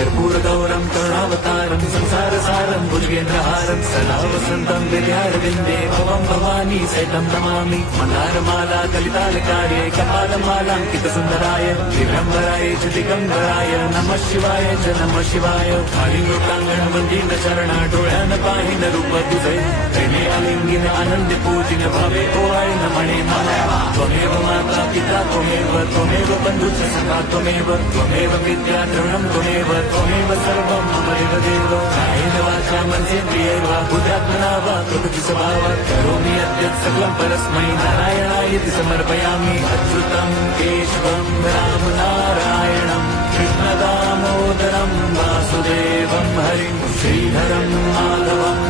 कर्पूरगौरं करुणावतारं संसारसारं भुजगेन्द्रहारं सदा वसन्तं विद्यारविन्दे भवं भवानी सहितं नमामि मन्दारमाला कलितालकार्ये कपालमालाङ्कितसुन्दराय दिगम्बराय च दिगम्बराय नमः शिवाय च नमः शिवाय कालिमृताङ्गण वन्दीन चरण डोळ्यान पाहिन रूप तुझे प्रेमे आलिंगिन आनंद पूजिन भावे ओवाळीन म्हणे मला त्वमेव माता पिता त्वमेव बंधुच सखा त्वमेव विद्या द्रविणं त्वमेव सर्वं मम देव कायेन वाचा मनसेन्द्रियैर्व बुद्ध्यात्मना वा प्रकृति स्वभावात् करोमि यद्यत् सकलं परस्मै नारायणायति समर्पयामि अच्युतं केशवं राम नारायणं कृष्णदामोदरं वासुदेवं हरिं श्रीधरं माधवं